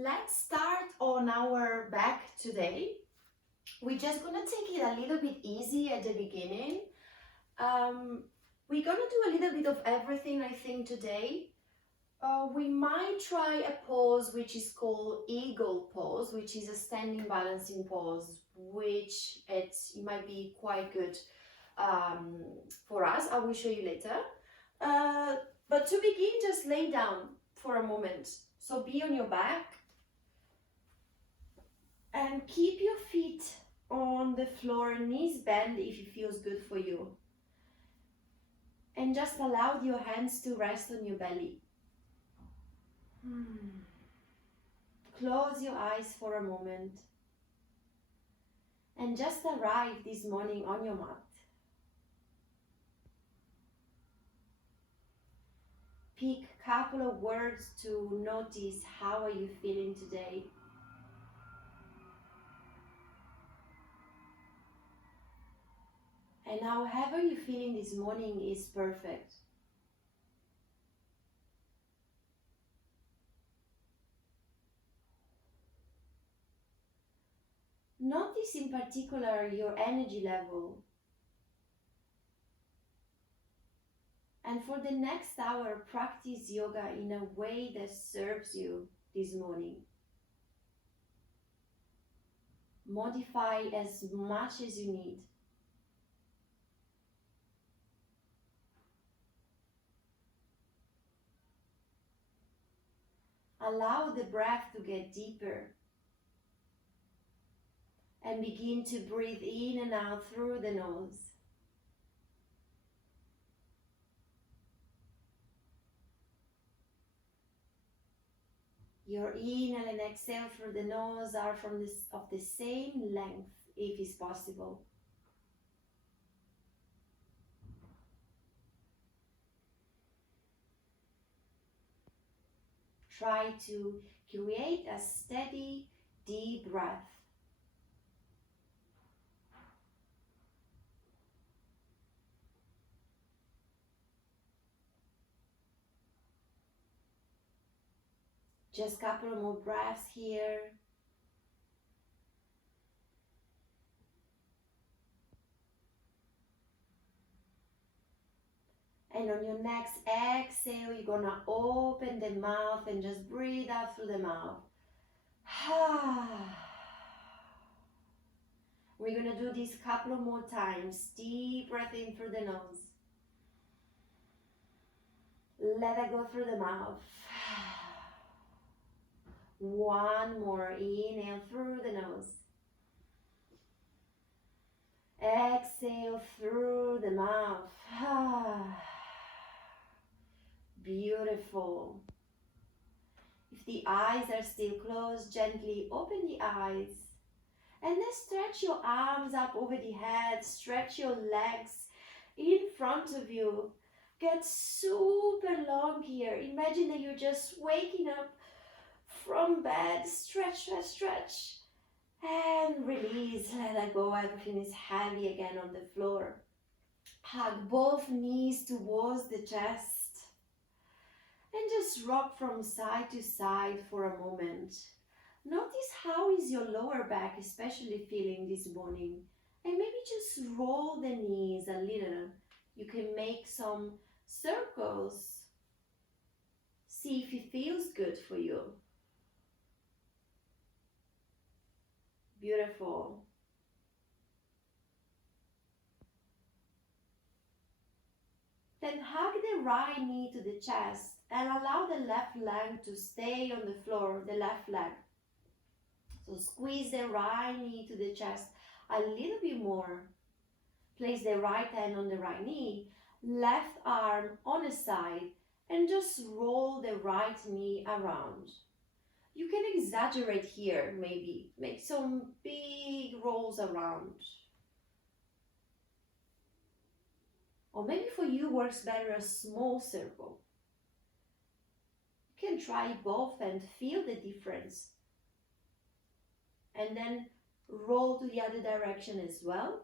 Let's start on our back today. We're just gonna take it a little bit easy at the beginning. We're gonna do a little bit of everything, I think, today. We might try a pose which is called eagle pose, which is a standing balancing pose, which it might be quite good for us. I will show you later. But to begin, just lay down for a moment. So be on your back and keep your feet on the floor, knees bend if it feels good for you. And just allow your hands to rest on your belly. Close your eyes for a moment and just arrive this morning on your mat. Pick a couple of words to notice how are you feeling today. And however you're feeling this morning is perfect. Notice in particular your energy level. And for the next hour, practice yoga in a way that serves you this morning. Modify as much as you need. Allow the breath to get deeper. And begin to breathe in and out through the nose. Your inhale and exhale through the nose are of the same length, if it's possible. Try to create a steady, deep breath. Just a couple more breaths here. And on your next exhale, you're gonna open the mouth and just breathe out through the mouth. We're gonna do this a couple more times. Deep breath in through the nose. Let it go through the mouth. One more, inhale through the nose. Exhale through the mouth. Beautiful. If the eyes are still closed, gently open the eyes. And then stretch your arms up over the head, stretch your legs in front of you. Get super long here. Imagine that you're just waking up from bed. Stretch, stretch, stretch. And release, let it go. Everything is heavy again on the floor. Hug both knees towards the chest. And just rock from side to side for a moment. Notice how is your lower back especially feeling this morning. And maybe just roll the knees a little. You can make some circles. See if it feels good for you. Beautiful. Then hug the right knee to the chest and allow the left leg to stay on the floor, the left leg. So squeeze the right knee to the chest a little bit more. Place the right hand on the right knee, left arm on the side, and just roll the right knee around. You can exaggerate here, maybe. Make some big rolls around. Or maybe for you works better a small circle. You can try both and feel the difference. And then roll to the other direction as well.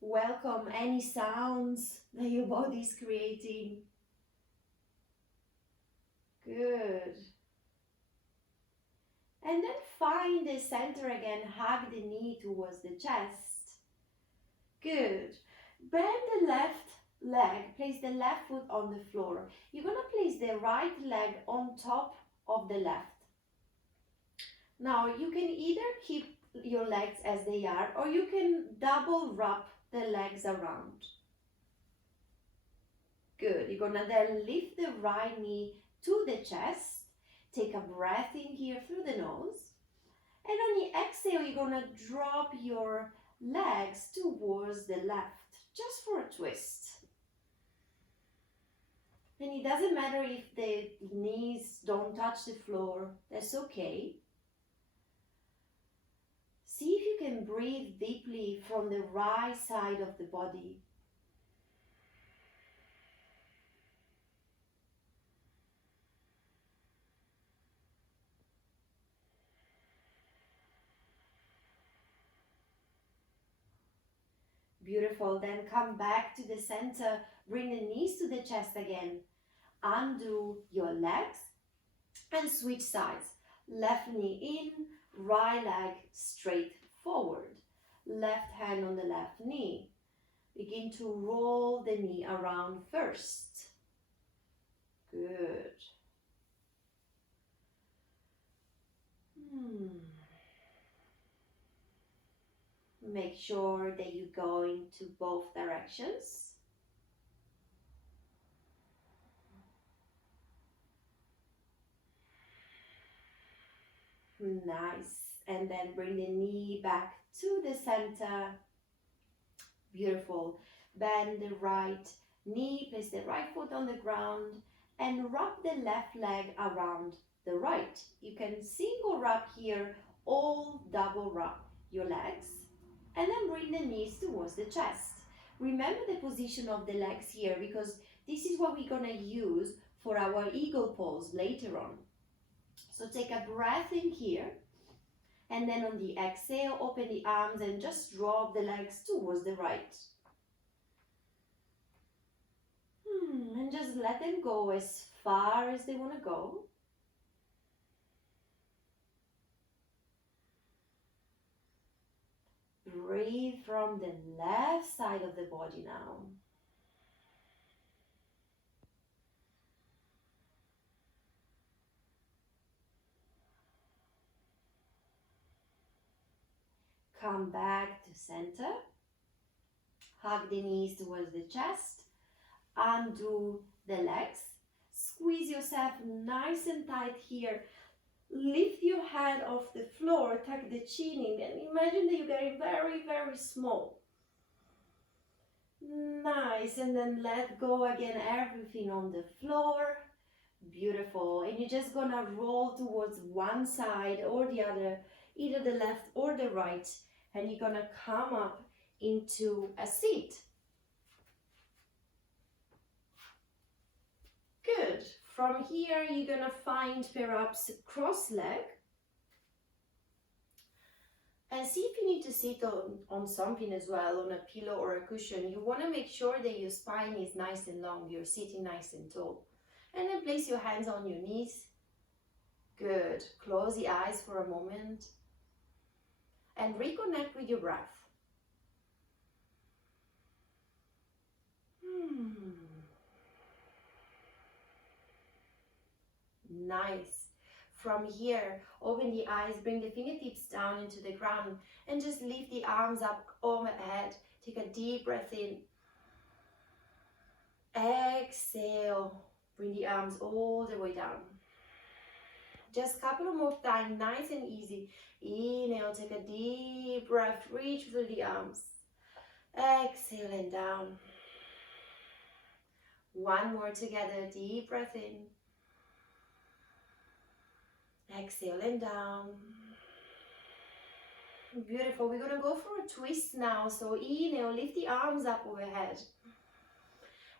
Welcome any sounds that your body is creating. find the center again, hug the knee towards the chest. Good. Bend the left leg, place the left foot on the floor. You're going to place the right leg on top of the left. Now you can either keep your legs as they are, or you can double wrap the legs around. Good. You're going to then lift the right knee to the chest. Take a breath in here through the nose. And on the exhale, you're going to drop your legs towards the left, just for a twist. And it doesn't matter if the knees don't touch the floor, that's okay. See if you can breathe deeply from the right side of the body. Beautiful. Then come back to the center. Bring the knees to the chest again. Undo your legs and switch sides. Left knee in, right leg straight forward. Left hand on the left knee. Begin to roll the knee around first. Good. Make sure that you go into both directions. Nice. And then bring the knee back to the center. Beautiful. Bend the right knee, place the right foot on the ground, and wrap the left leg around the right. You can single wrap here or double wrap your legs. And then bring the knees towards the chest. Remember the position of the legs here, because this is what we're going to use for our eagle pose later on. So take a breath in here, and then on the exhale, open the arms and just drop the legs towards the right. And just let them go as far as they want to go. Breathe from the left side of the body now. Come back to center. Hug the knees towards the chest. Undo the legs. Squeeze yourself nice and tight here. Lift your head off the floor, tuck the chin in, and imagine that you're getting very, very small. Nice, and then let go again, everything on the floor. Beautiful, and you're just gonna roll towards one side or the other, either the left or the right, and you're gonna come up into a seat. Good. From here, you're gonna find perhaps cross leg. And see if you need to sit on something as well, on a pillow or a cushion. You wanna make sure that your spine is nice and long, you're sitting nice and tall. And then place your hands on your knees. Good. Close the eyes for a moment. And reconnect with your breath. Nice. From here, open the eyes, bring the fingertips down into the ground, and just lift the arms up overhead. Take a deep breath in. Exhale. Bring the arms all the way down. Just a couple of more times, nice and easy. Inhale, take a deep breath, reach through the arms. Exhale and down. One more together, deep breath in. Exhale and down. Beautiful. We're going to go for a twist now. So inhale, lift the arms up overhead.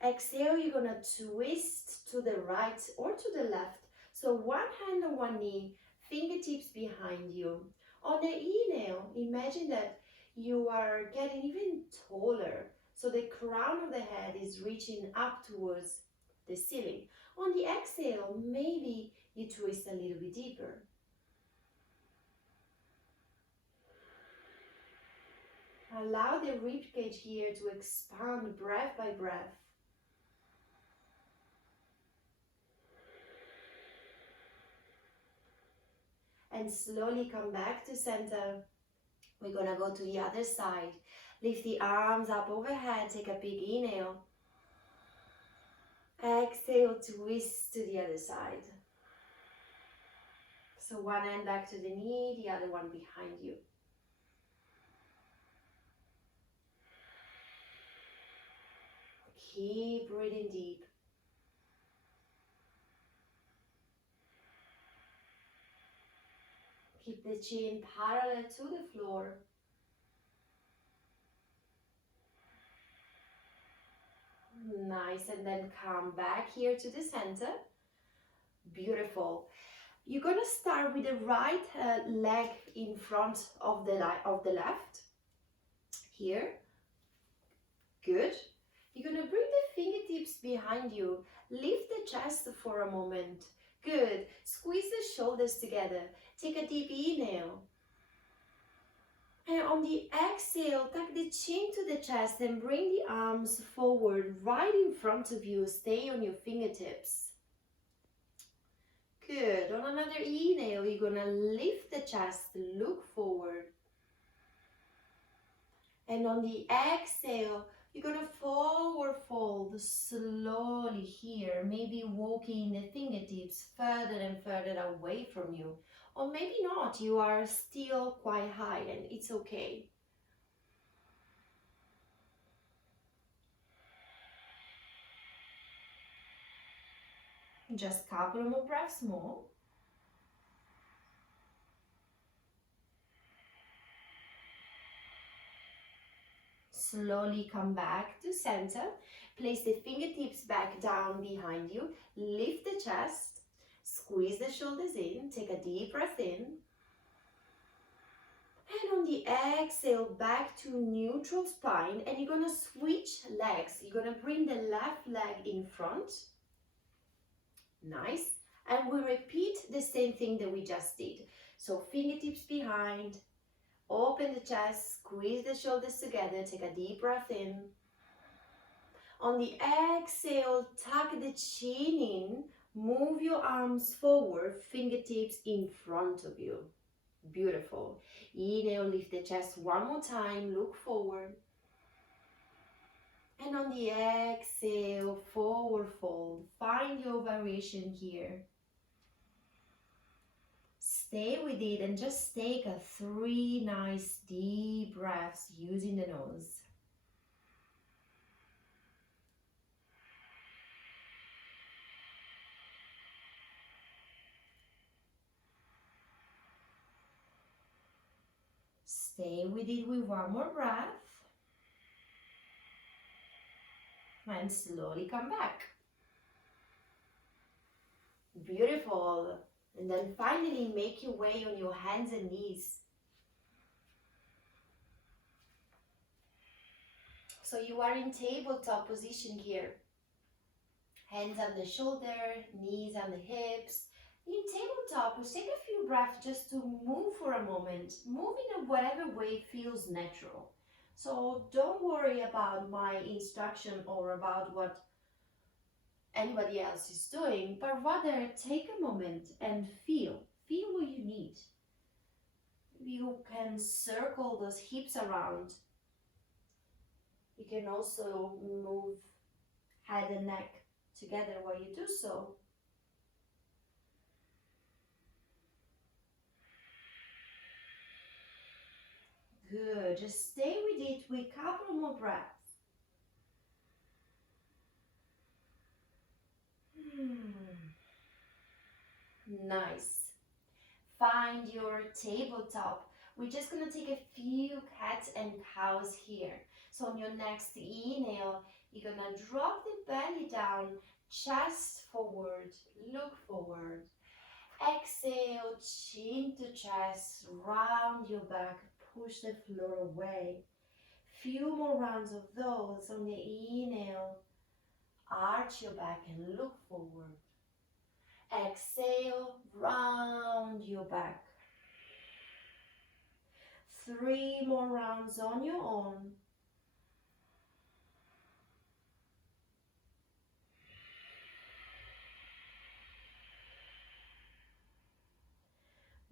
Exhale, you're going to twist to the right or to the left. So one hand on one knee, fingertips behind you. On the inhale, imagine that you are getting even taller. So the crown of the head is reaching up towards the ceiling. On the exhale, maybe you twist a little bit deeper. Allow the ribcage here to expand breath by breath. And slowly come back to center. We're gonna go to the other side. Lift the arms up overhead, take a big inhale. Exhale, twist to the other side. So one hand back to the knee, the other one behind you. Keep breathing deep. Keep the chin parallel to the floor. Nice, and then come back here to the center. Beautiful. You're gonna start with the right leg in front of the left. Here. Good. You're gonna bring the fingertips behind you. Lift the chest for a moment. Good. Squeeze the shoulders together. Take a deep inhale. And on the exhale, tuck the chin to the chest and bring the arms forward right in front of you. Stay on your fingertips. Good. On another inhale, you're gonna lift the chest, look forward. And on the exhale, you're gonna forward fold slowly here, maybe walking the fingertips further and further away from you. Or maybe not, you are still quite high and it's okay. Just a couple more breaths more. Slowly come back to center. Place the fingertips back down behind you. Lift the chest. Squeeze the shoulders in. Take a deep breath in. And on the exhale, back to neutral spine. And you're going to switch legs. You're going to bring the left leg in front. Nice. And we repeat the same thing that we just did. So fingertips behind. Open the chest, squeeze the shoulders together, take a deep breath in. On the exhale, tuck the chin in, move your arms forward, fingertips in front of you. Beautiful. Inhale, lift the chest one more time, look forward. And on the exhale, forward fold. Find your variation here. Stay with it and just take 3 nice deep breaths using the nose. Stay with it with one more breath. And slowly come back. Beautiful. And then finally make your way on your hands and knees. So you are in tabletop position here. Hands on the shoulder, knees on the hips. In tabletop, we take a few breaths just to move for a moment. Move in whatever way feels natural. So don't worry about my instruction or about what anybody else is doing, but rather take a moment and feel what you need. You can circle those hips around. You can also move head and neck together while you do so. Good, just stay with it with a couple more breaths. Nice. Find your tabletop. We're just going to take a few cats and cows here. So on your next inhale, you're going to drop the belly down, chest forward, look forward. Exhale, chin to chest, round your back, push the floor away. Few more rounds of those. On the inhale, arch your back and look forward. Exhale, round your back. 3 more rounds on your own.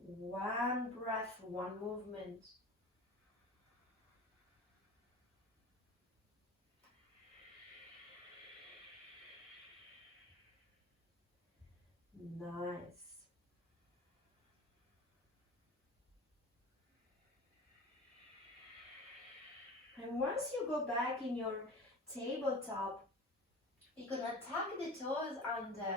One breath, one movement. Nice. And once you go back in your tabletop, you're gonna tuck the toes under.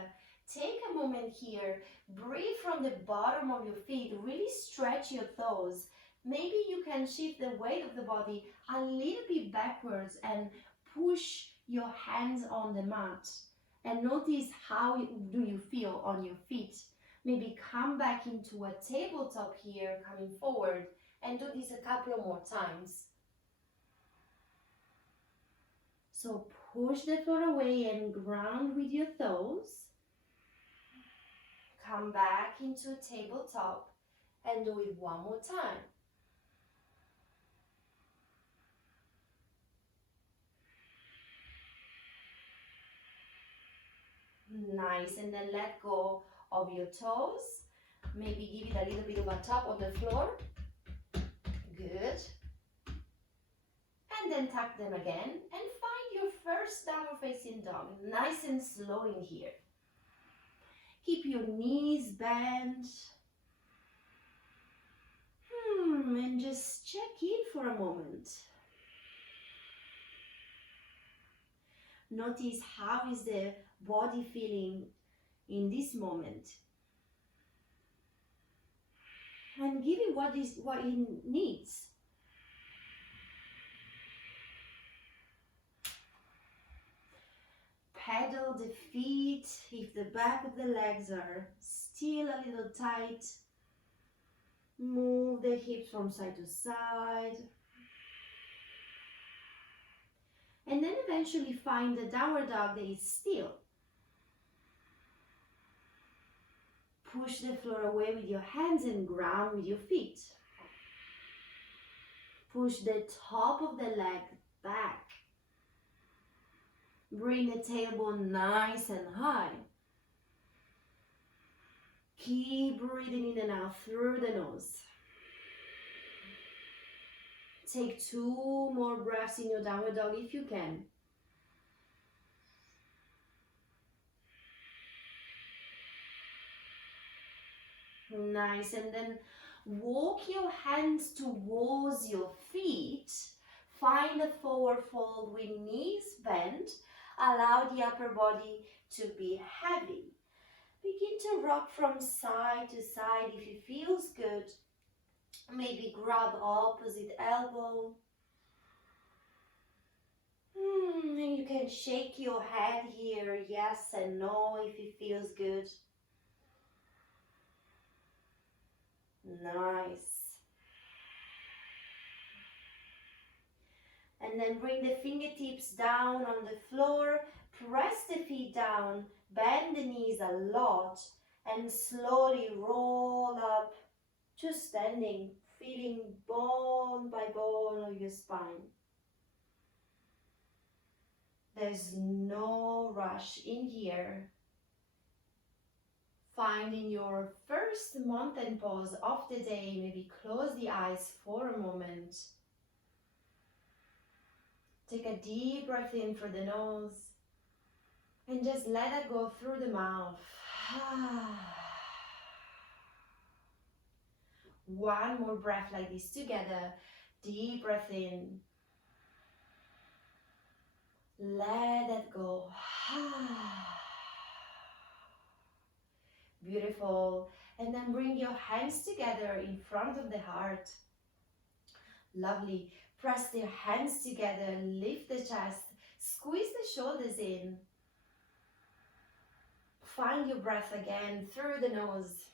Take a moment here. Breathe from the bottom of your feet. Really stretch your toes. Maybe you can shift the weight of the body a little bit backwards and push your hands on the mat. And notice how do you feel on your feet. Maybe come back into a tabletop here, coming forward, and do this a couple of more times. So push the floor away and ground with your toes. Come back into a tabletop and do it one more time. Nice, and then let go of your toes. Maybe give it a little bit of a tap on the floor. Good. And then tuck them again and find your first downward facing dog. Nice and slow in here. Keep your knees bent. And just check in for a moment. Notice how is the body feeling in this moment. And give it what it needs. Pedal the feet if the back of the legs are still a little tight. Move the hips from side to side. And then eventually find the downward dog that is still. Push the floor away with your hands and ground with your feet. Push the top of the leg back. Bring the tailbone nice and high. Keep breathing in and out through the nose. Take 2 more breaths in your downward dog if you can. Nice, and then walk your hands towards your feet. Find a forward fold with knees bent. Allow the upper body to be heavy. Begin to rock from side to side if it feels good. Maybe grab opposite elbow. And you can shake your head here, yes and no, if it feels good. Nice. And then bring the fingertips down on the floor. Press the feet down. Bend the knees a lot. And slowly roll up to standing. Feeling bone by bone of your spine. There's no rush in here. Finding your first mountain pose of the day, maybe close the eyes for a moment. Take a deep breath in through the nose and just let it go through the mouth. One more breath like this together. Deep breath in. Let it go. Beautiful. And then bring your hands together in front of the heart. Lovely. Press your hands together. Lift the chest. Squeeze the shoulders in. Find your breath again through the nose.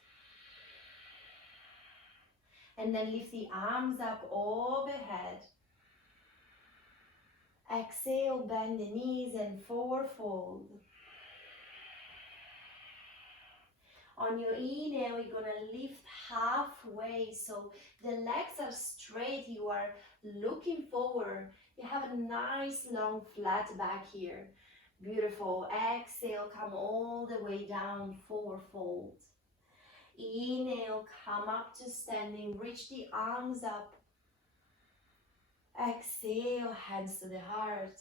And then lift the arms up overhead. Exhale, bend the knees and forward fold. On your inhale, you're gonna lift halfway, so the legs are straight, you are looking forward. You have a nice long flat back here. Beautiful. Exhale, come all the way down, forward fold. Inhale, come up to standing, reach the arms up. Exhale, hands to the heart.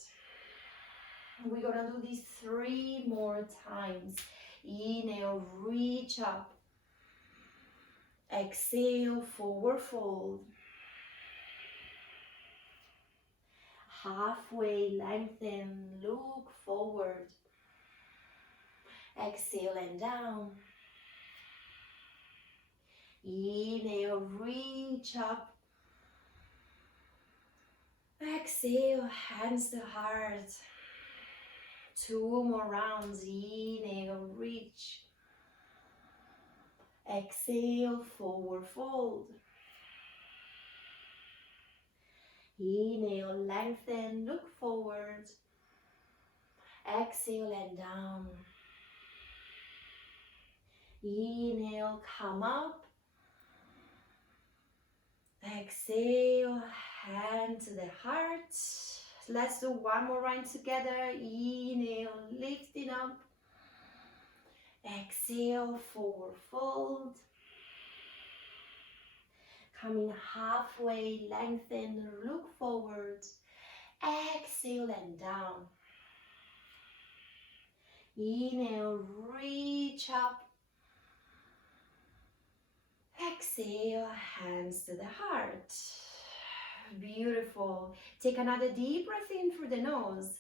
We're gonna do this 3 more times. Inhale, reach up. Exhale, forward fold. Halfway lengthen, look forward. Exhale and down. Inhale, reach up. Exhale, hands to heart. 2 more rounds. Inhale, reach. Exhale, forward fold. Inhale, lengthen, look forward. Exhale and down. Inhale, come up. Exhale, hand to the heart. Let's do 1 more round together. Inhale, lifting up. Exhale, forward fold. Coming halfway, lengthen, look forward. Exhale and down. Inhale, reach up. Exhale, hands to the heart. Beautiful. Take another deep breath in through the nose.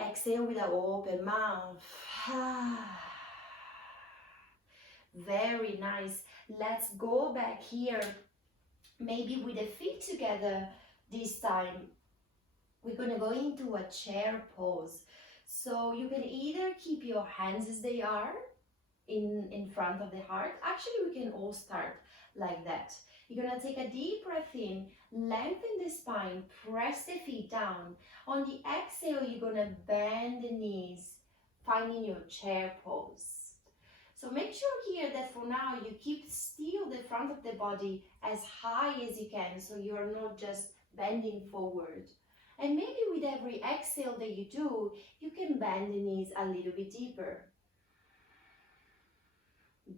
Exhale with an open mouth. Very nice. Let's go back here. Maybe with the feet together this time. We're going to go into a chair pose. So you can either keep your hands as they are in front of the heart. Actually, we can all start like that. You're going to take a deep breath in, lengthen the spine, press the feet down. On the exhale, you're going to bend the knees, finding your chair pose. So make sure here that for now you keep still the front of the body as high as you can, so you're not just bending forward. And maybe with every exhale that you do, you can bend the knees a little bit deeper.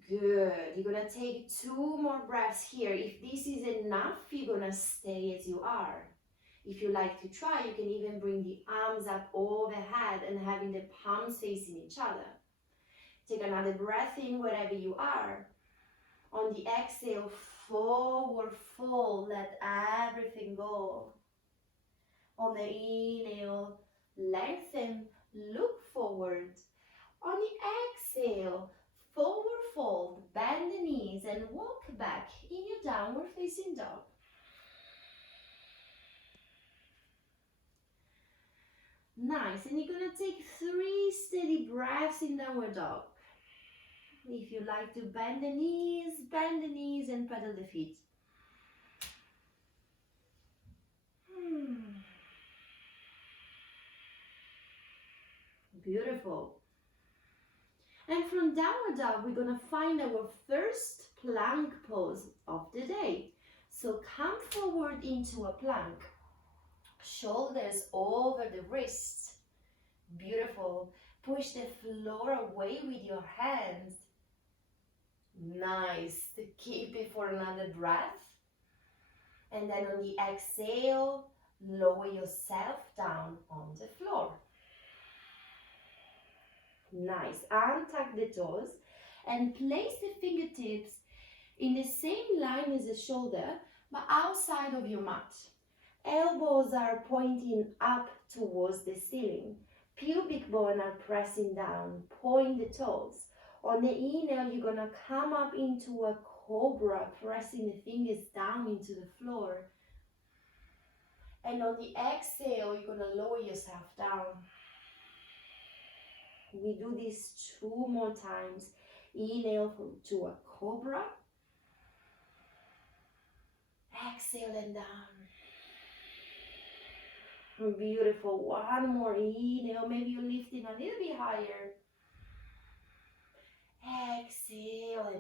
Good. You're going to take 2 more breaths here. If this is enough, you're going to stay as you are. If you like to try, you can even bring the arms up overhead and having the palms facing each other. Take another breath in wherever you are. On the exhale, forward fold, let everything go. On the inhale, lengthen, look forward. On the exhale, forward fold, bend the knees and walk back in your downward facing dog. Nice, and you're going to take 3 steady breaths in downward dog. If you like to bend the knees and pedal the feet. Beautiful. And from downward dog, we're going to find our first plank pose of the day. So come forward into a plank. Shoulders over the wrists. Beautiful. Push the floor away with your hands. Nice. Keep it for another breath. And then on the exhale, lower yourself down on the floor. Nice. Untuck the toes and place the fingertips in the same line as the shoulder, but outside of your mat. Elbows are pointing up towards the ceiling. Pubic bone are pressing down. Point the toes. On the inhale, you're going to come up into a cobra, pressing the fingers down into the floor. And on the exhale, you're going to lower yourself down. We do this 2 more times. Inhale to a cobra. Exhale and down. Beautiful. 1 more inhale. Maybe you're lifting a little bit higher.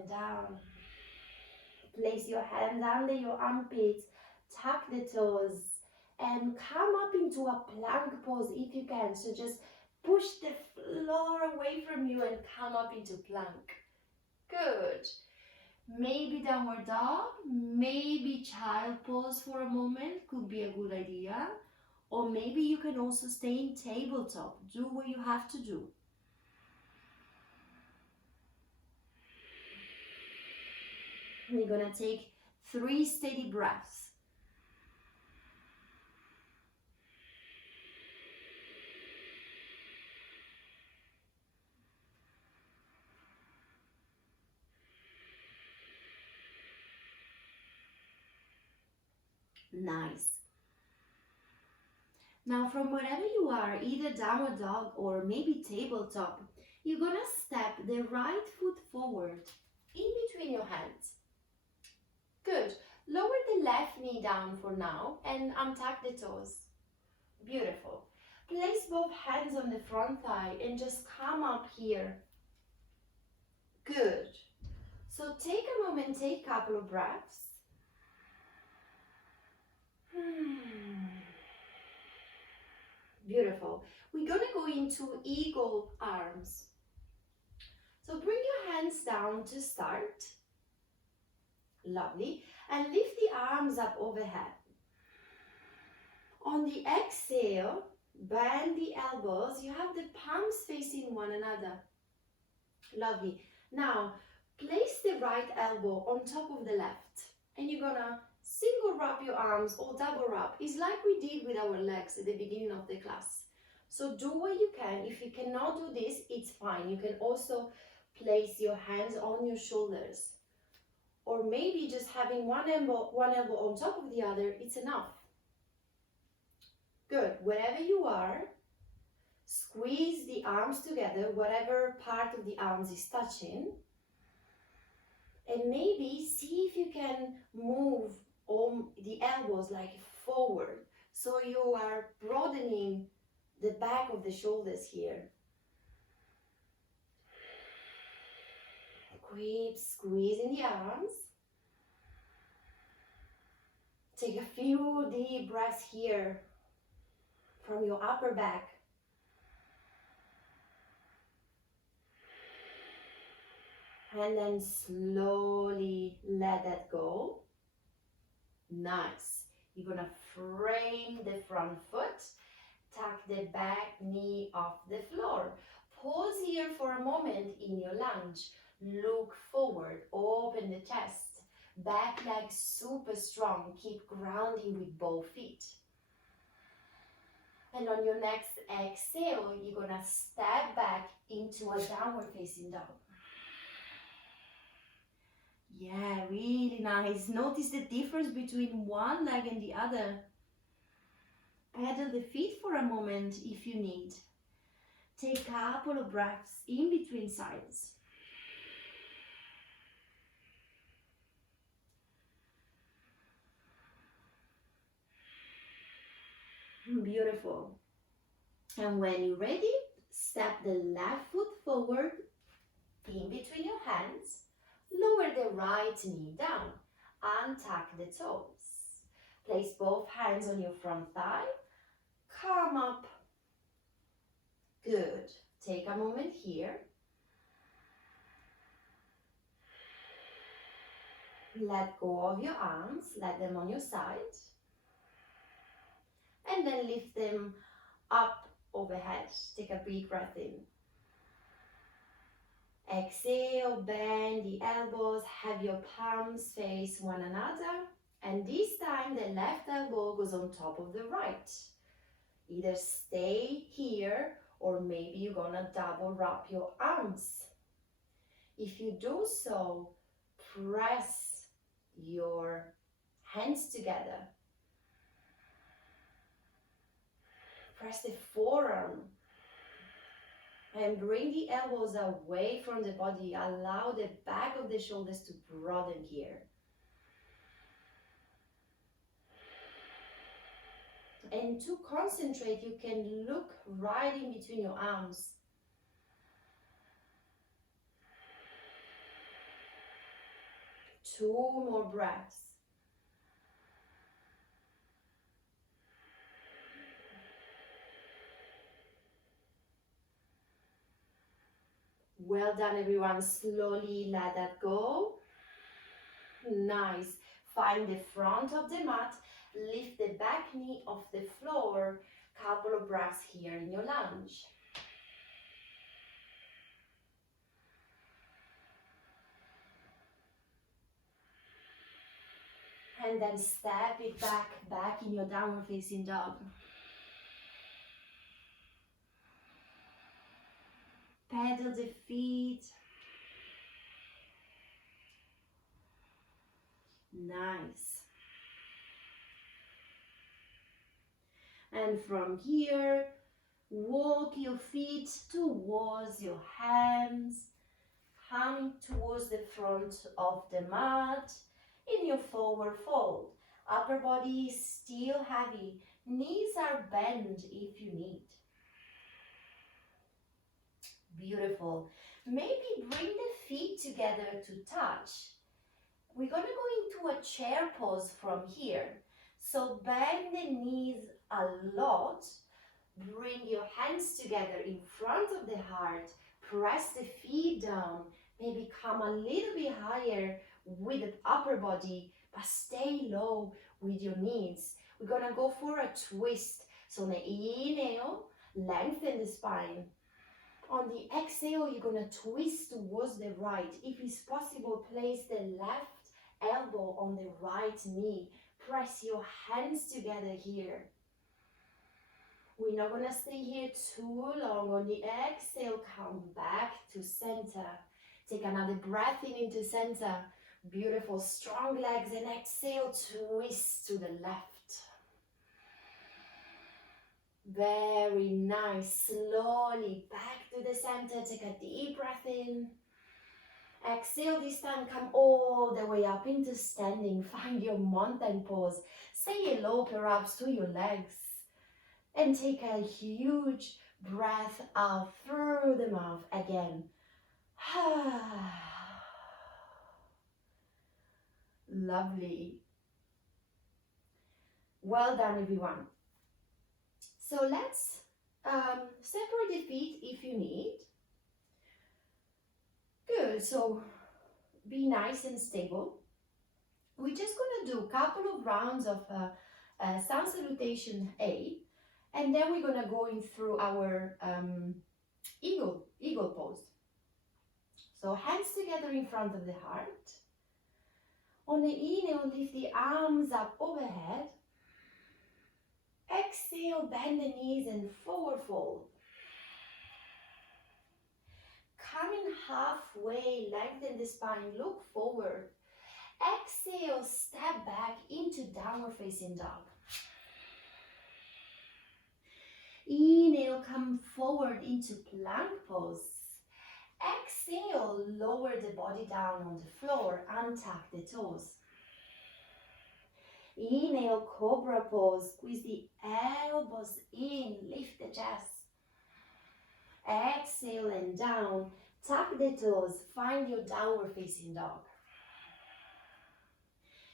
down. Place your hands under your armpits, tuck the toes, and come up into a plank pose if you can. So just push the floor away from you and come up into plank. Good. Maybe downward dog, maybe child pose for a moment could be a good idea. Or maybe you can also stay in tabletop. Do what you have to do. We're gonna take 3 steady breaths. Nice. Now from wherever you are, either downward dog or maybe tabletop, you're gonna step the right foot forward in between your hands. Good. Lower the left knee down for now and untuck the toes. Beautiful. Place both hands on the front thigh and just come up here. Good. So take a moment, take a couple of breaths. Beautiful. We're going to go into eagle arms. So bring your hands down to start. Lovely. And lift the arms up overhead. On the exhale, bend the elbows. You have the palms facing one another. Lovely. Now, place the right elbow on top of the left. And you're gonna single wrap your arms or double wrap. It's like we did with our legs at the beginning of the class. So do what you can. If you cannot do this, it's fine. You can also place your hands on your shoulders. Or maybe just having one elbow on top of the other, it's enough. Good. Wherever you are, squeeze the arms together, whatever part of the arms is touching. And maybe see if you can move the elbows like forward. So you are broadening the back of the shoulders here. Keep squeezing the arms. Take a few deep breaths here from your upper back. And then slowly let that go. Nice. You're gonna frame the front foot. Tuck the back knee off the floor. Pause here for a moment in your lunge. Look forward, open the chest. Back leg super strong. Keep grounding with both feet. And on your next exhale, you're gonna step back into a downward facing dog. Yeah, really nice. Notice the difference between one leg and the other. Pedal the feet for a moment if you need. Take a couple of breaths in between sides. Beautiful. And when you're ready, step the left foot forward in between your hands. Lower the right knee down. Untuck the toes. Place both hands on your front thigh. Come up. Good. Take a moment here. Let go of your arms. Let them on your side. And then lift them up overhead. Take a big breath in. Exhale, bend the elbows, have your palms face one another. And this time the left elbow goes on top of the right. Either stay here or maybe you're gonna double wrap your arms. If you do so, press your hands together. Press the forearm. And bring the elbows away from the body. Allow the back of the shoulders to broaden here. And to concentrate, you can look right in between your arms. 2 more breaths. Well done, everyone. Slowly let that go. Nice. Find the front of the mat. Lift the back knee off the floor. Couple of breaths here in your lunge. And then step it back in your downward facing dog. Pedal the feet. Nice. And from here, walk your feet towards your hands, coming towards the front of the mat in your forward fold. Upper body is still heavy. Knees are bent if you need. Beautiful. Maybe bring the feet together to touch. We're going to go into a chair pose from here. So bend the knees a lot. Bring your hands together in front of the heart. Press the feet down. Maybe come a little bit higher with the upper body, but stay low with your knees. We're going to go for a twist. So on the inhale, lengthen the spine. On the exhale, you're going to twist towards the right. If it's possible, place the left elbow on the right knee. Press your hands together here. We're not going to stay here too long. On the exhale, come back to center. Take another breath in into center. Beautiful, strong legs, and exhale, twist to the left. Very nice. Slowly back to the center. Take a deep breath in. Exhale this time, come all the way up into standing. Find your mountain pose. Say hello perhaps to your legs. And take a huge breath out through the mouth again. Lovely. Well done, everyone. So let's separate the feet if you need. Good, so be nice and stable. We're just going to do a couple of rounds of Sun Salutation A, and then we're going to go in through our eagle pose. So hands together in front of the heart. On the inhale, lift the arms up overhead. Exhale, bend the knees and forward fold. Coming halfway, lengthen the spine, look forward. Exhale, step back into downward facing dog. Inhale, come forward into plank pose. Exhale, lower the body down on the floor, untuck the toes. Inhale, cobra pose, squeeze the elbows in, lift the chest. Exhale and down, tuck the toes, find your downward facing dog.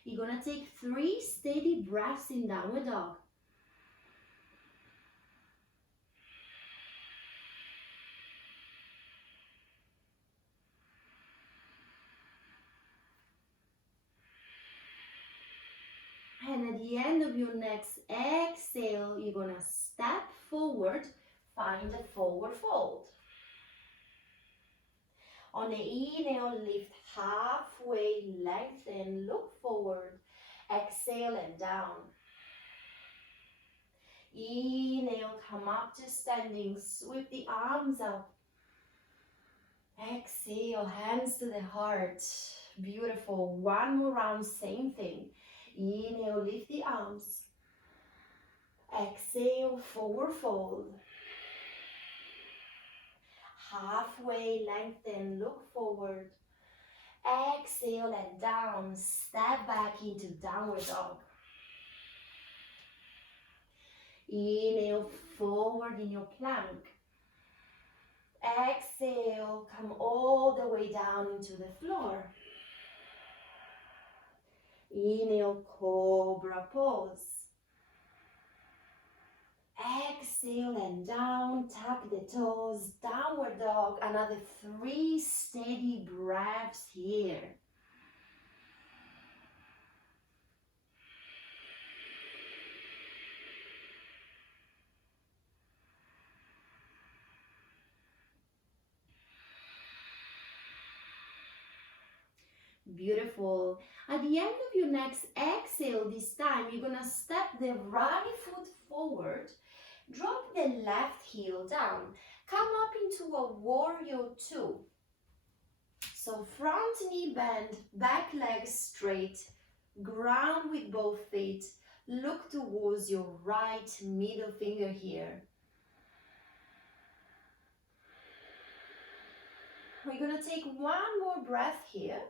You're gonna take 3 steady breaths in downward dog. And at the end of your next exhale, you're gonna step forward, find the forward fold. On the inhale, lift halfway, lengthen, look forward. Exhale and down. Inhale, come up to standing, sweep the arms up. Exhale, hands to the heart. Beautiful. One more round, same thing. Inhale, lift the arms. Exhale, forward fold. Halfway, lengthen, look forward. Exhale and down, step back into downward dog. Inhale, forward in your plank. Exhale, come all the way down into the floor. Inhale, cobra pose. Exhale and down, tuck the toes, downward dog. Another 3 steady breaths here. Beautiful. At the end of your next exhale, this time you're gonna step the right foot forward, drop the left heel down, come up into a warrior 2. So front knee bend, back leg straight, ground with both feet, look towards your right middle finger here. We're gonna take one more breath here.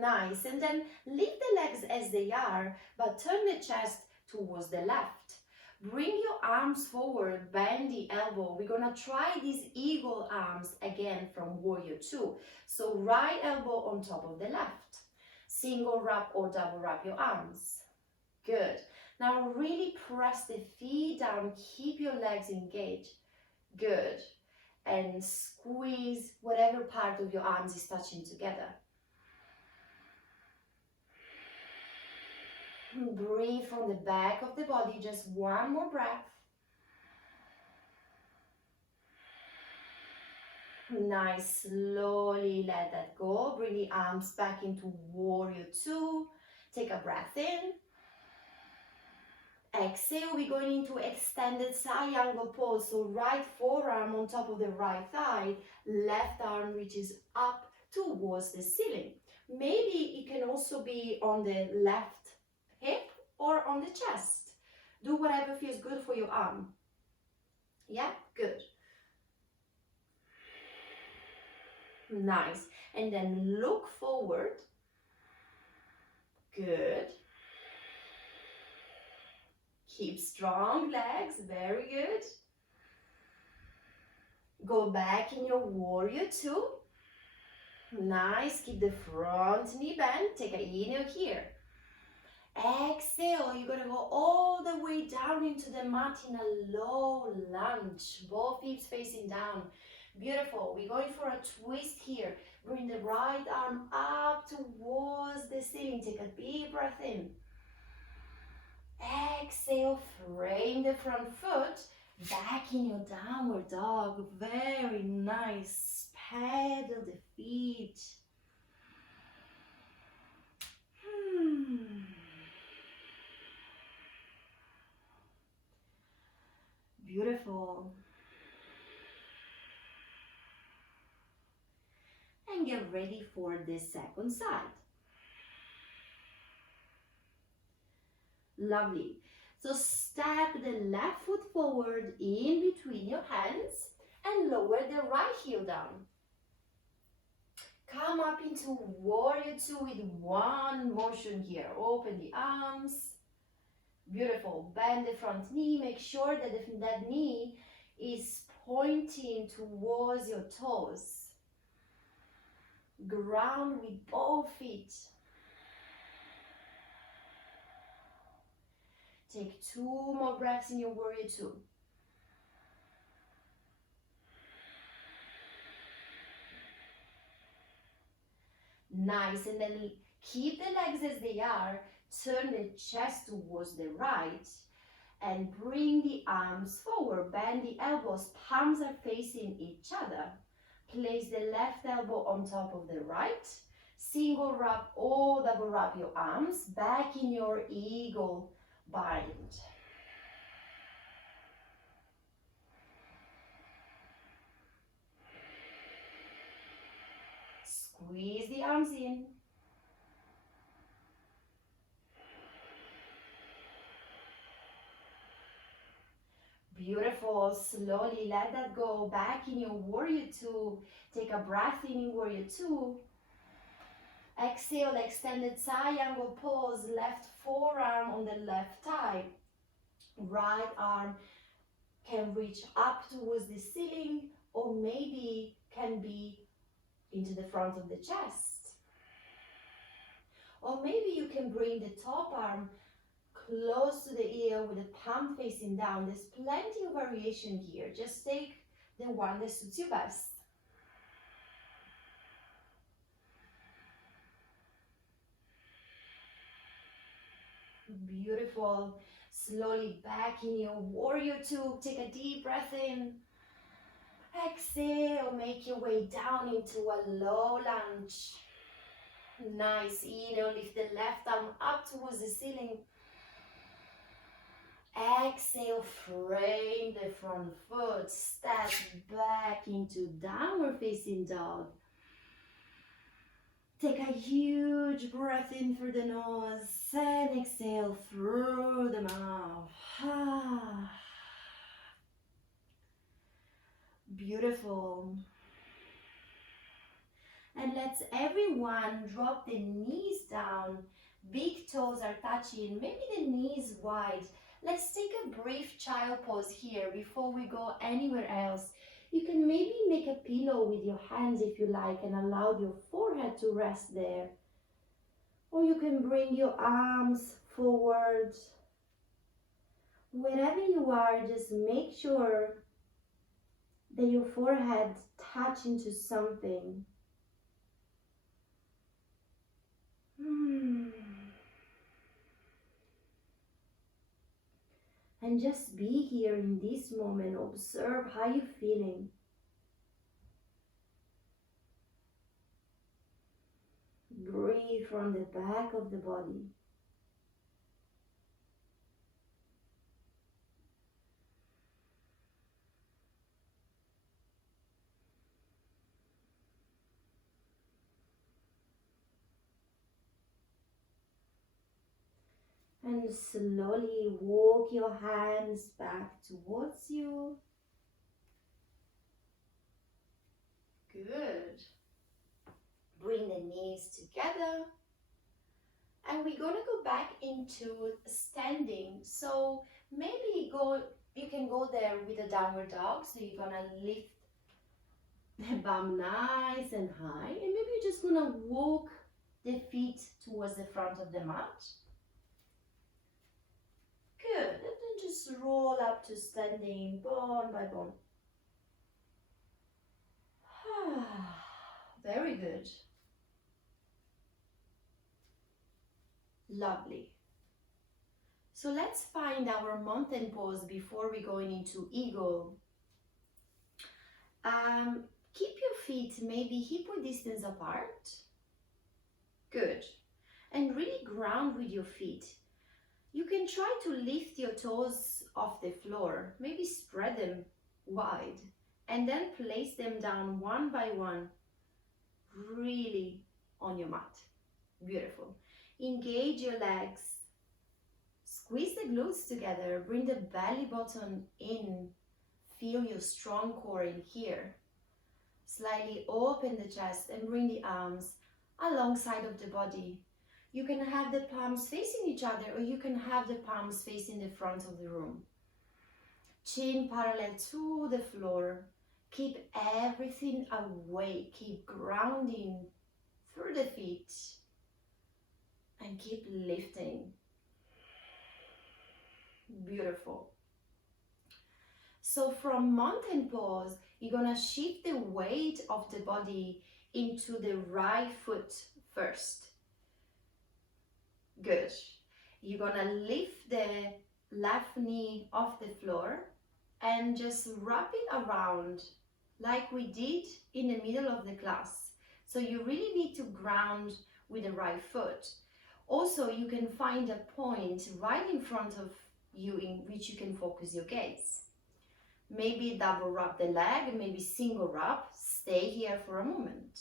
Nice, and then leave the legs as they are, but turn the chest towards the left. Bring your arms forward, bend the elbow. We're gonna try these eagle arms again from warrior 2. So right elbow on top of the left. Single wrap or double wrap your arms. Good. Now really press the feet down, keep your legs engaged. Good. And squeeze whatever part of your arms is touching together. Breathe from the back of the body, just one more breath. Nice, slowly let that go. Bring the arms back into warrior 2. Take a breath in. Exhale, we're going into extended triangle pose. So right forearm on top of the right thigh, left arm reaches up towards the ceiling. Maybe it can also be on the left hip or on the chest. Do whatever feels good for your arm. Yeah, good. Nice. And then look forward. Good. Keep strong legs, very good. Go back in your warrior 2. Nice, keep the front knee bent. Take an inhale here. Exhale, you're gonna go all the way down into the mat in a low lunge. Both hips facing down. Beautiful. We're going for a twist here. Bring the right arm up towards the ceiling. Take a deep breath in. Exhale, frame the front foot. Back in your downward dog. Very nice. Pedal the feet. Beautiful. And get ready for the second side. Lovely. So step the left foot forward in between your hands and lower the right heel down. Come up into warrior 2 with one motion here. Open the arms. Beautiful. Bend the front knee. Make sure that that knee is pointing towards your toes. Ground with both feet. Take 2 more breaths in your warrior 2. Nice, and then keep the legs as they are. Turn the chest towards the right and bring the arms forward. Bend the elbows, palms are facing each other. Place the left elbow on top of the right. Single wrap or double wrap your arms back in your eagle bind. Squeeze the arms in. Beautiful. Slowly let that go. Back in your warrior 2. Take a breath in warrior 2. Exhale, extended triangle pose. Left forearm on the left thigh. Right arm can reach up towards the ceiling or maybe can be into the front of the chest. Or maybe you can bring the top arm close to the ear with the palm facing down. There's plenty of variation here. Just take the one that suits you best. Beautiful. Slowly back in your warrior two. Take a deep breath in. Exhale, make your way down into a low lunge. Nice. Inhale, lift the left arm up towards the ceiling. Exhale, frame the front foot. Step back into downward facing dog. Take a huge breath in through the nose and exhale through the mouth. Beautiful. And let's everyone drop the knees down. Big toes are touching, maybe the knees wide. Let's take a brief child pose here before we go anywhere else. You can maybe make a pillow with your hands if you like and allow your forehead to rest there. Or you can bring your arms forward. Wherever you are, just make sure that your forehead touch into something. And just be here in this moment. Observe how you're feeling. Breathe from the back of the body. And slowly walk your hands back towards you. Good. Bring the knees together. And we're going to go back into standing. So maybe you can go there with a downward dog. So you're going to lift the bum nice and high. And maybe you're just going to walk the feet towards the front of the mat. Good. And then just roll up to standing bone by bone. Very good. Lovely. So let's find our mountain pose before we go into eagle. Keep your feet maybe hip-width distance apart. Good. And really ground with your feet. You can try to lift your toes off the floor, maybe spread them wide, and then place them down one by one, really on your mat. Beautiful. Engage your legs, squeeze the glutes together, bring the belly button in, feel your strong core in here. Slightly open the chest and bring the arms alongside of the body. You can have the palms facing each other, or you can have the palms facing the front of the room. Chin parallel to the floor. Keep everything awake. Keep grounding through the feet. And keep lifting. Beautiful. So from mountain pose, you're going to shift the weight of the body into the right foot first. Good. You're going to lift the left knee off the floor and just wrap it around like we did in the middle of the class. So you really need to ground with the right foot. Also, you can find a point right in front of you in which you can focus your gaze. Maybe double wrap the leg, maybe single wrap. Stay here for a moment.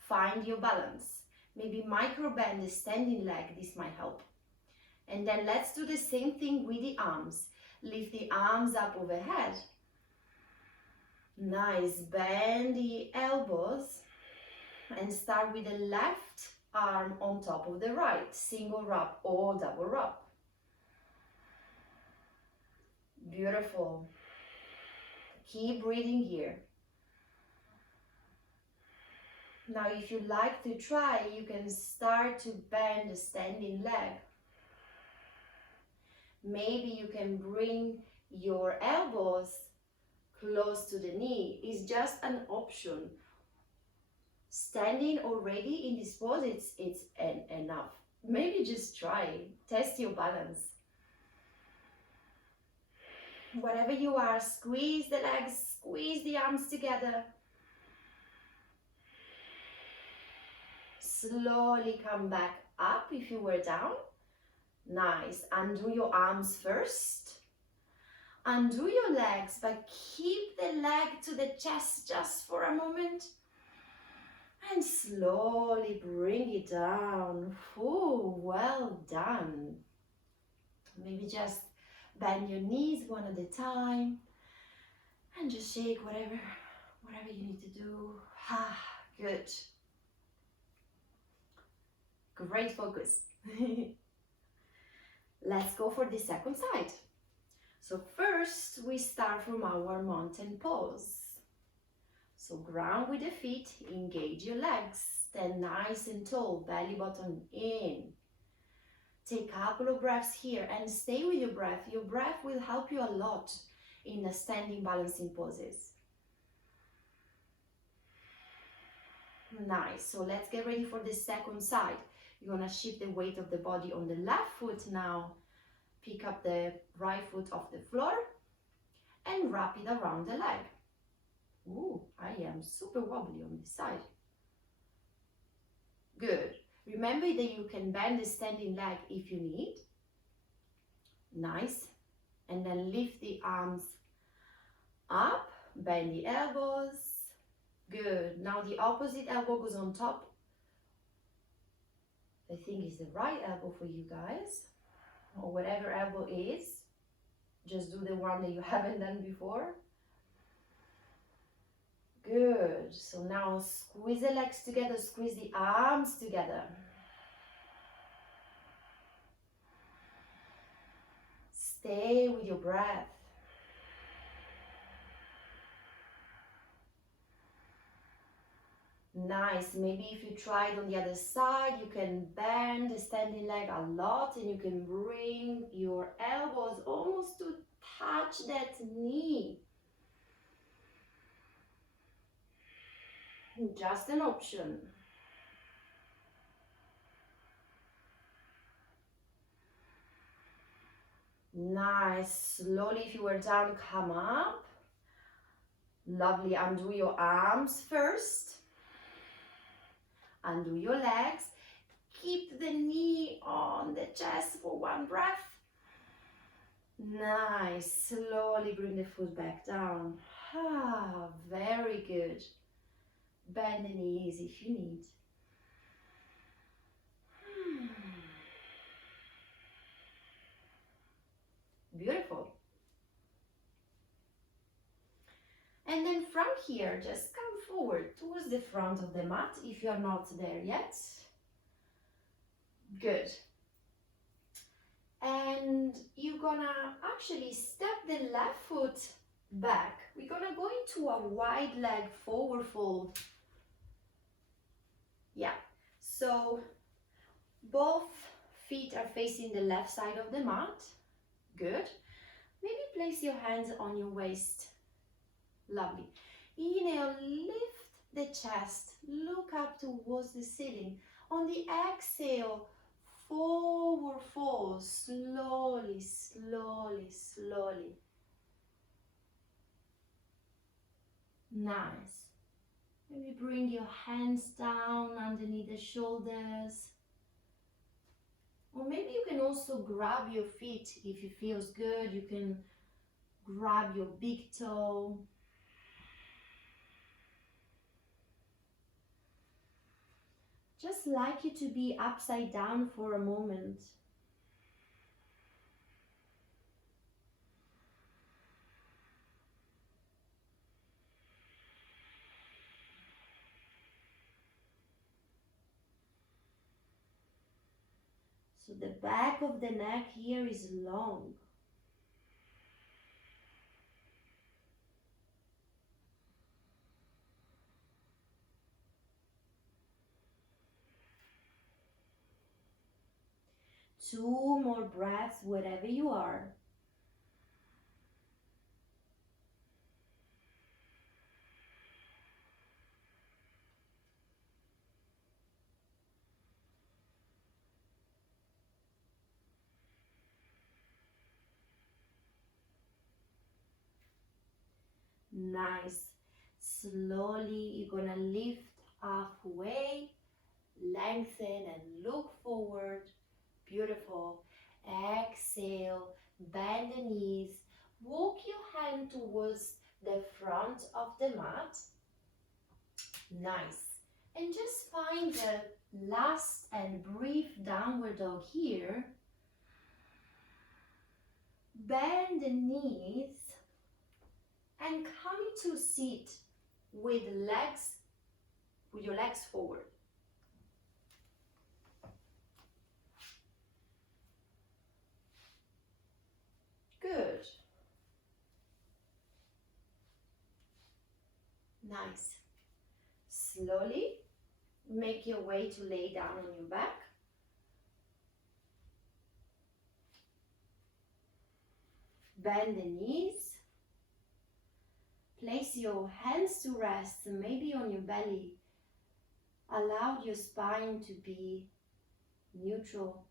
Find your balance. Maybe micro bend the standing leg, this might help. And then let's do the same thing with the arms. Lift the arms up overhead. Nice, bend the elbows and start with the left arm on top of the right, single wrap or double wrap. Beautiful. Keep breathing here. Now, if you like to try, you can start to bend the standing leg. Maybe you can bring your elbows close to the knee. It's just an option. Standing already in this pose, it's enough. Maybe just try, test your balance. Wherever you are, squeeze the legs, squeeze the arms together. Slowly come back up if you were down. Nice. Undo your arms first. Undo your legs, but keep the leg to the chest just for a moment. And slowly bring it down. Oh, well done. Maybe just bend your knees one at a time. And just shake whatever you need to do. Ah, good. Great focus. Let's go for the second side. So first we start from our mountain pose. So ground with the feet, engage your legs, stand nice and tall, belly button in. Take a couple of breaths here and stay with your breath. Your breath will help you a lot in the standing balancing poses. Nice, so let's get ready for the second side. You're gonna shift the weight of the body on the left foot now. Pick up the right foot off the floor and wrap it around the leg. Ooh, I am super wobbly on this side. Good. Remember that you can bend the standing leg if you need. Nice. And then lift the arms up, bend the elbows. Good. Now the opposite elbow goes on top. I think it's the right elbow for you guys, or whatever elbow is. Just do the one that you haven't done before. Good. So now squeeze the legs together, squeeze the arms together. Stay with your breath. Nice. Maybe if you try it on the other side, you can bend the standing leg a lot and you can bring your elbows almost to touch that knee. Just an option. Nice. Slowly, if you were down, come up. Lovely. Undo your arms first. Undo your legs. Keep the knee on the chest for one breath. Nice. Slowly bring the foot back down. Ah, very good. Bend the knees if you need. Beautiful. And then from here, just come forward towards the front of the mat if you're not there yet. Good. And you're gonna actually step the left foot back. We're gonna go into a wide leg forward fold. Yeah, so both feet are facing the left side of the mat. Good. Maybe place your hands on your waist. Lovely. Inhale, lift the chest, look up towards the ceiling. On the exhale, forward fold, slowly, slowly, slowly. Nice. Maybe bring your hands down underneath the shoulders. Or maybe you can also grab your feet if it feels good. You can grab your big toe. Just like you to be upside down for a moment. So the back of the neck here is long. 2 more breaths wherever you are. Nice. Slowly, you're gonna lift halfway, lengthen and look forward. Beautiful. Exhale, bend the knees, walk your hand towards the front of the mat. Nice. And just find the last and brief downward dog here. Bend the knees and come into sit with your legs forward. Good. Nice. Slowly make your way to lay down on your back. Bend the knees. Place your hands to rest, maybe on your belly. Allow your spine to be neutral.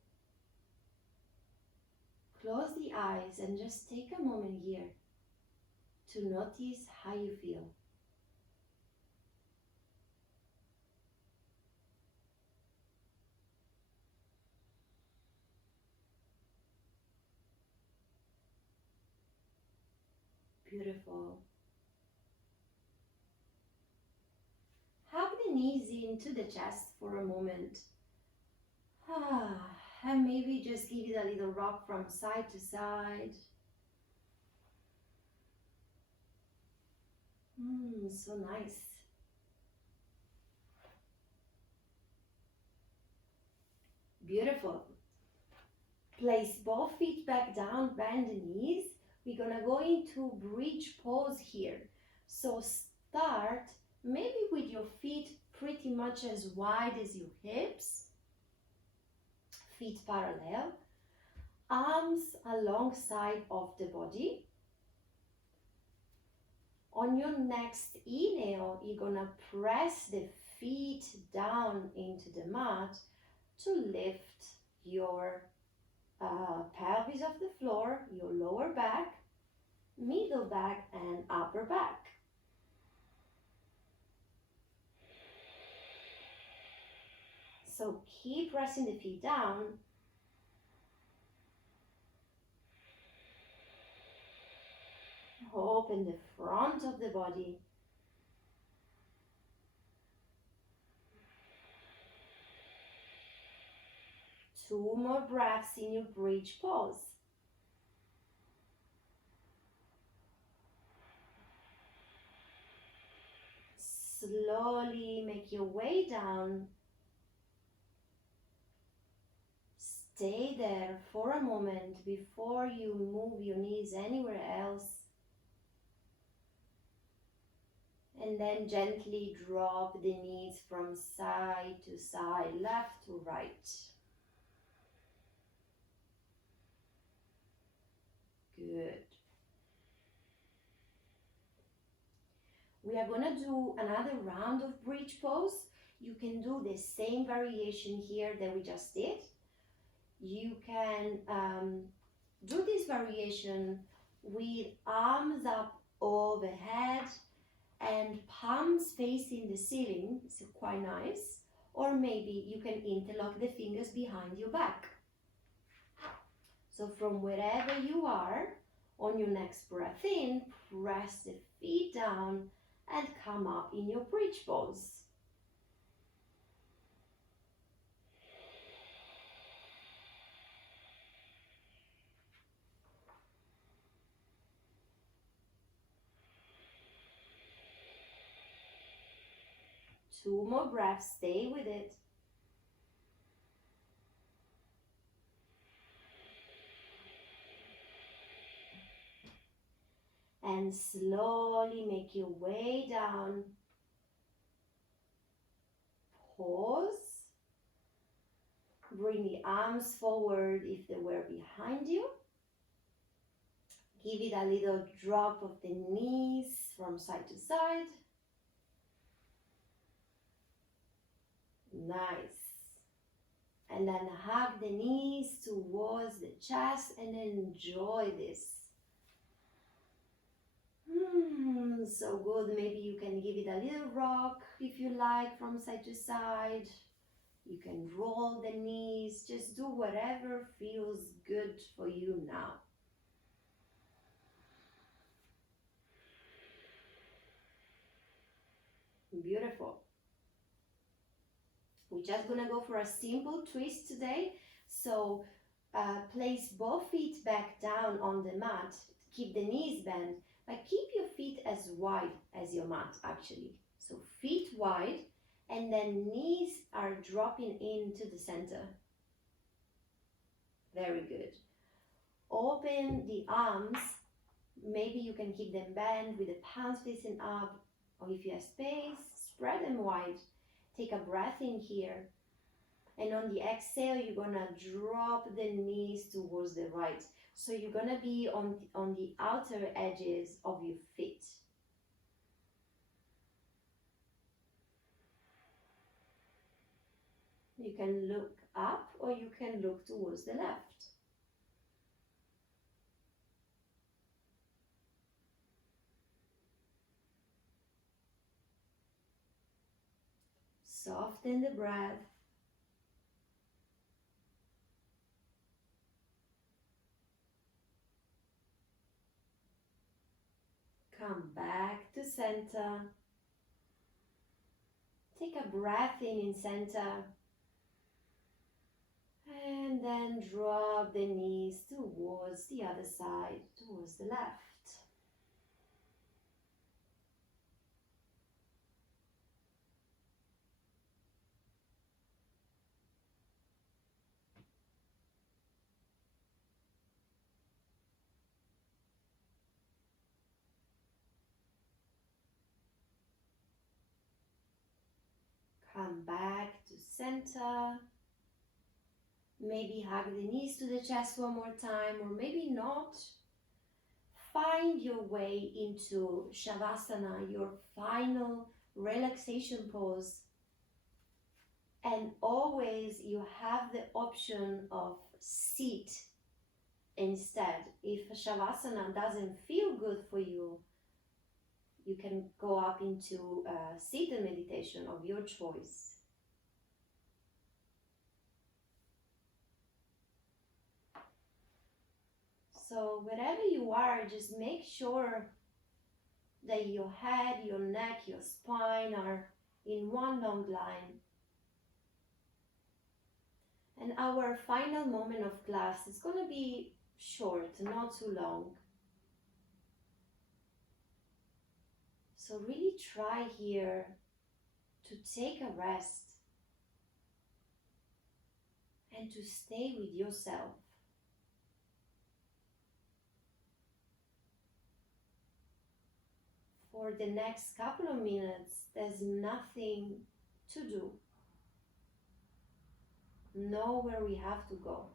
Close the eyes and just take a moment here to notice how you feel. Beautiful. Hug the knees into the chest for a moment. And maybe just give it a little rock from side to side. So nice. Beautiful. Place both feet back down, bend the knees. We're gonna go into bridge pose here. So start maybe with your feet pretty much as wide as your hips. Feet parallel. Arms alongside of the body. On your next inhale, you're gonna press the feet down into the mat to lift your pelvis off the floor, your lower back, middle back, and upper back. So keep pressing the feet down. Open the front of the body. Two more breaths in your bridge pose. Slowly make your way down. Stay there for a moment before you move your knees anywhere else. And then gently drop the knees from side to side, left to right. Good. We are going to do another round of bridge pose. You can do the same variation here that we just did. You can do this variation with arms up overhead and palms facing the ceiling. It's quite nice. Or maybe you can interlock the fingers behind your back. So from wherever you are, on your next breath in, press the feet down and come up in your bridge pose. Two more breaths, stay with it. And slowly make your way down. Pause. Bring the arms forward if they were behind you. Give it a little drop of the knees from side to side. Nice. And then hug the knees towards the chest and enjoy this. So good. Maybe you can give it a little rock if you like from side to side. You can roll the knees. Just do whatever feels good for you now. Beautiful. We're just gonna go for a simple twist today. So place both feet back down on the mat. Keep the knees bent, but keep your feet as wide as your mat actually. So feet wide, and then knees are dropping into the center. Very good. Open the arms. Maybe you can keep them bent with the palms facing up, or if you have space, spread them wide. Take a breath in here. And on the exhale, you're gonna drop the knees towards the right. So you're gonna be on the outer edges of your feet. You can look up or you can look towards the left. Soften the breath. Come back to center. Take a breath in center. And then drop the knees towards the other side, towards the left. Come back to center. Maybe hug the knees to the chest one more time, or maybe not. Find your way into Savasana, your final relaxation pose. And always you have the option of sit instead. If Savasana doesn't feel good for you, you can go up into seated meditation of your choice. So wherever you are, just make sure that your head, your neck, your spine are in one long line. And our final moment of class is going to be short, not too long. So really try here to take a rest and to stay with yourself. For the next couple of minutes, there's nothing to do. Nowhere we have to go.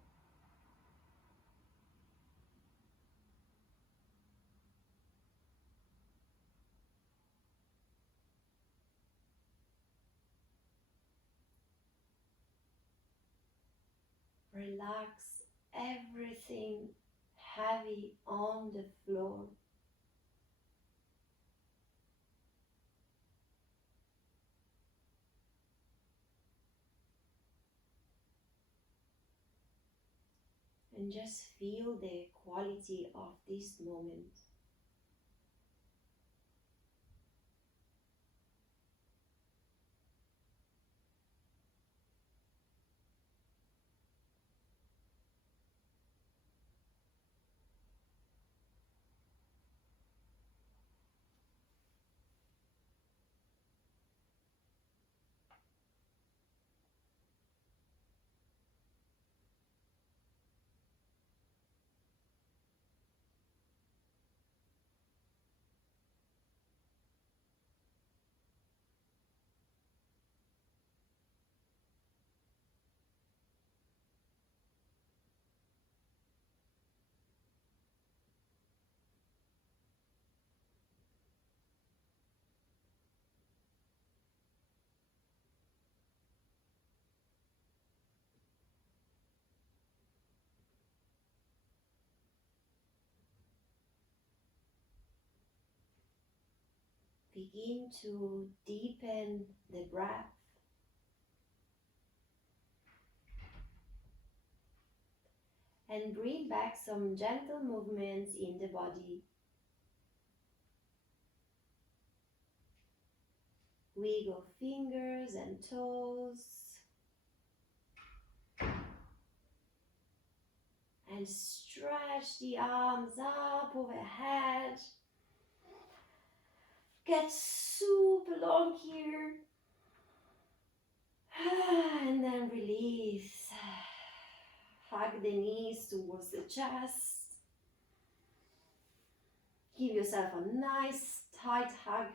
Relax everything heavy on the floor. And just feel the quality of this moment. Begin to deepen the breath. And bring back some gentle movements in the body. Wiggle fingers and toes. And stretch the arms up overhead. Get super long here. And then release. Hug the knees towards the chest. Give yourself a nice tight hug.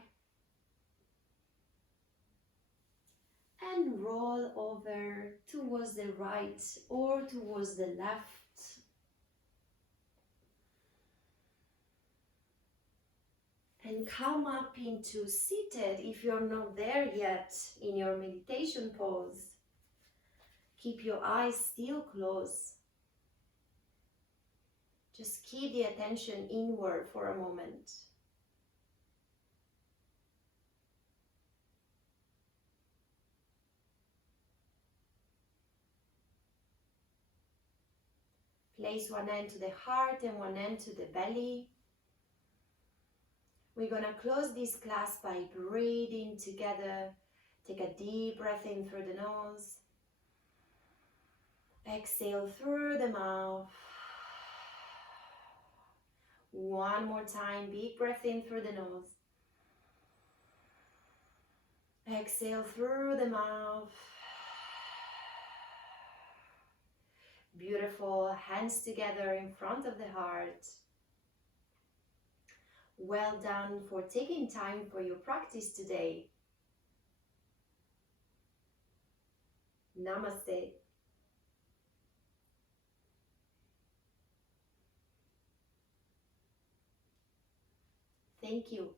And roll over towards the right or towards the left. And come up into seated if you're not there yet in your meditation pose. Keep your eyes still closed. Just keep the attention inward for a moment. Place one hand to the heart and one hand to the belly. We're going to close this class by breathing together. Take a deep breath in through the nose. Exhale through the mouth. One more time, big breath in through the nose. Exhale through the mouth. Beautiful, hands together in front of the heart. Well done for taking time for your practice today. Namaste. Thank you.